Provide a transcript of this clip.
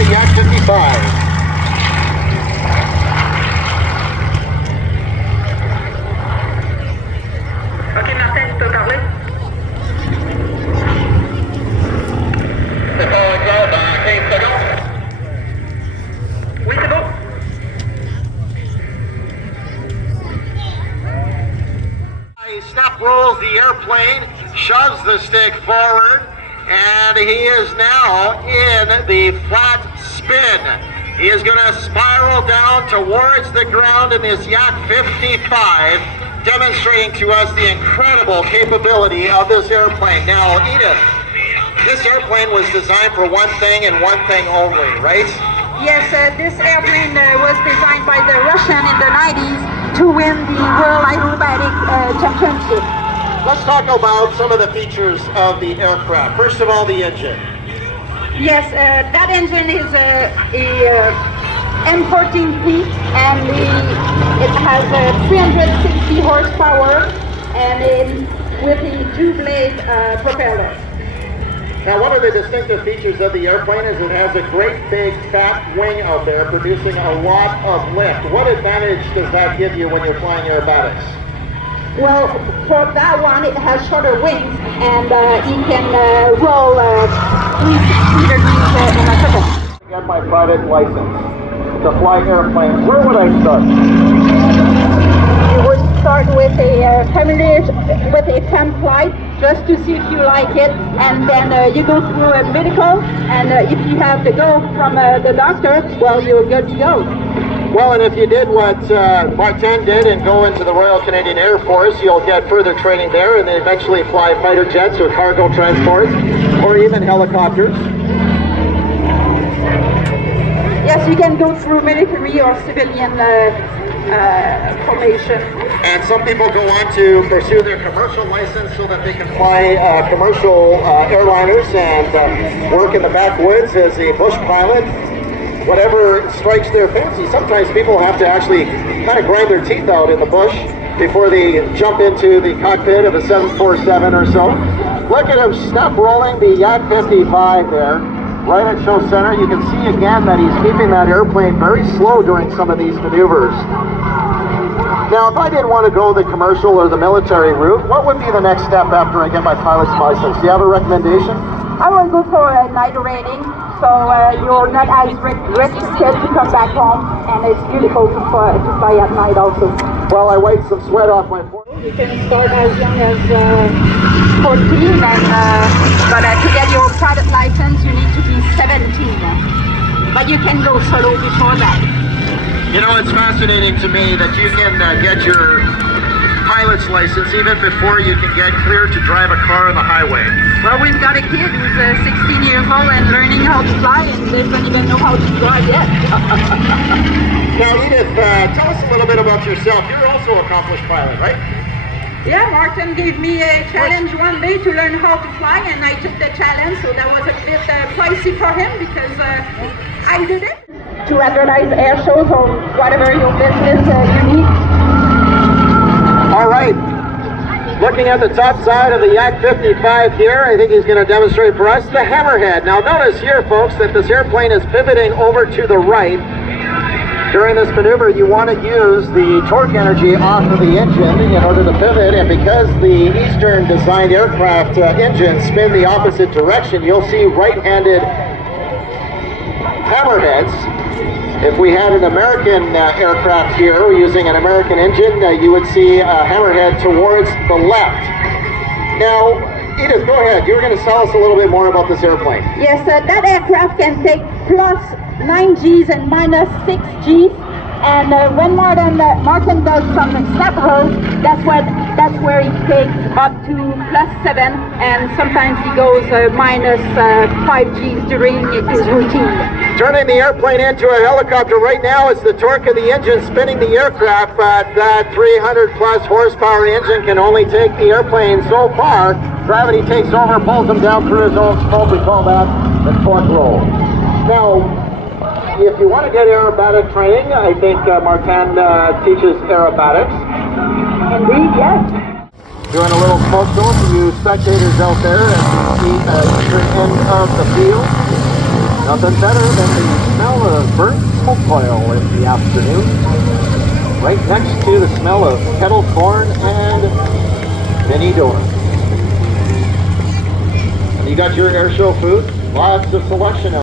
the YAK 55. Ok, Martin, tu peux parler? C'est pas encore dans 15 secondes? Oui, c'est bon. He snap rolls the airplane, shoves the stick forward, and he is now in the flat spin. He is going to spiral down towards the ground in this YAK 55, demonstrating to us the incredible capability of this airplane. Now, Edith, this airplane was designed for one thing and one thing only, right? Yes, this airplane was designed by the Russian in the 90s to win the World Acrobatic Championship. Let's talk about some of the features of the aircraft. First of all, the engine. Yes, that engine is a M14P, and it has 360 horsepower and with the two-blade propeller. Now, one of the distinctive features of the airplane is it has a great big fat wing out there producing a lot of lift. What advantage does that give you when you're flying aerobatics? Well, for that one, it has shorter wings, and you can roll 360 degrees in a second. Get my private license to fly airplanes. Where would I start? You would start with a FEM flight, just to see if you like it, and then you go through a medical, and if you have the go from the doctor, well, you're good to go. Well, and if you did what Martin did and go into the Royal Canadian Air Force, you'll get further training there and then eventually fly fighter jets or cargo transports or even helicopters. Yes, you can go through military or civilian formation. And some people go on to pursue their commercial license so that they can fly commercial airliners and work in the backwoods as a bush pilot. Whatever strikes their fancy. Sometimes people have to actually kind of grind their teeth out in the bush before they jump into the cockpit of a 747 or so. Look at him step rolling the YAK 55 there, right at show center. You can see again that he's keeping that airplane very slow during some of these maneuvers. Now, if I didn't want to go the commercial or the military route, what would be the next step after I get my pilot's license? Do you have a recommendation? I will go for a night rating, so you're not as restricted to come back home, and it's beautiful to fly at night also. Well, I wiped some sweat off my forehead. You can start as young as 14, and, but to get your private license, you need to be 17. But you can go solo before that. You know, it's fascinating to me that you can get your pilot's license even before you can get cleared to drive a car on the highway. Well, we've got a kid who's 16 years old and learning how to fly, and they don't even know how to drive yet. Now, Edith, tell us a little bit about yourself. You're also an accomplished pilot, right? Yeah, Martin gave me a challenge one day to learn how to fly, and I took the challenge, so that was a bit pricey for him because I did it. To advertise air shows or whatever your business you need. All right. Looking at the top side of the YAK 55 here, I think he's going to demonstrate for us the hammerhead. Now notice here, folks, that this airplane is pivoting over to the right. During this maneuver, you want to use the torque energy off of the engine in order to pivot, and because the Eastern designed aircraft engines spin the opposite direction, you'll see right-handed hammerheads. If we had an American aircraft here using an American engine, you would see a hammerhead towards the left. Now, Edith, go ahead. You were going to tell us a little bit more about this airplane. Yes, that aircraft can take plus 9 Gs and minus 6 Gs. And when Martin does some snap rolls, that's where he takes up to plus 7, and sometimes he goes minus 5 Gs during his routine. Turning the airplane into a helicopter right now, it's the torque of the engine spinning the aircraft, but that 300 plus horsepower engine can only take the airplane so far. Gravity takes over, pulls him down through his own smoke. We call that the torque roll. Now, if you want to get aerobatic training, I think Martin teaches aerobatics. Indeed, yes. Doing a little smoke show for you spectators out there at the eastern end of the field. Nothing better than the smell of burnt smoke oil in the afternoon. Right next to the smell of kettle corn and mini donuts. And you got your Airshow food, lots of selection.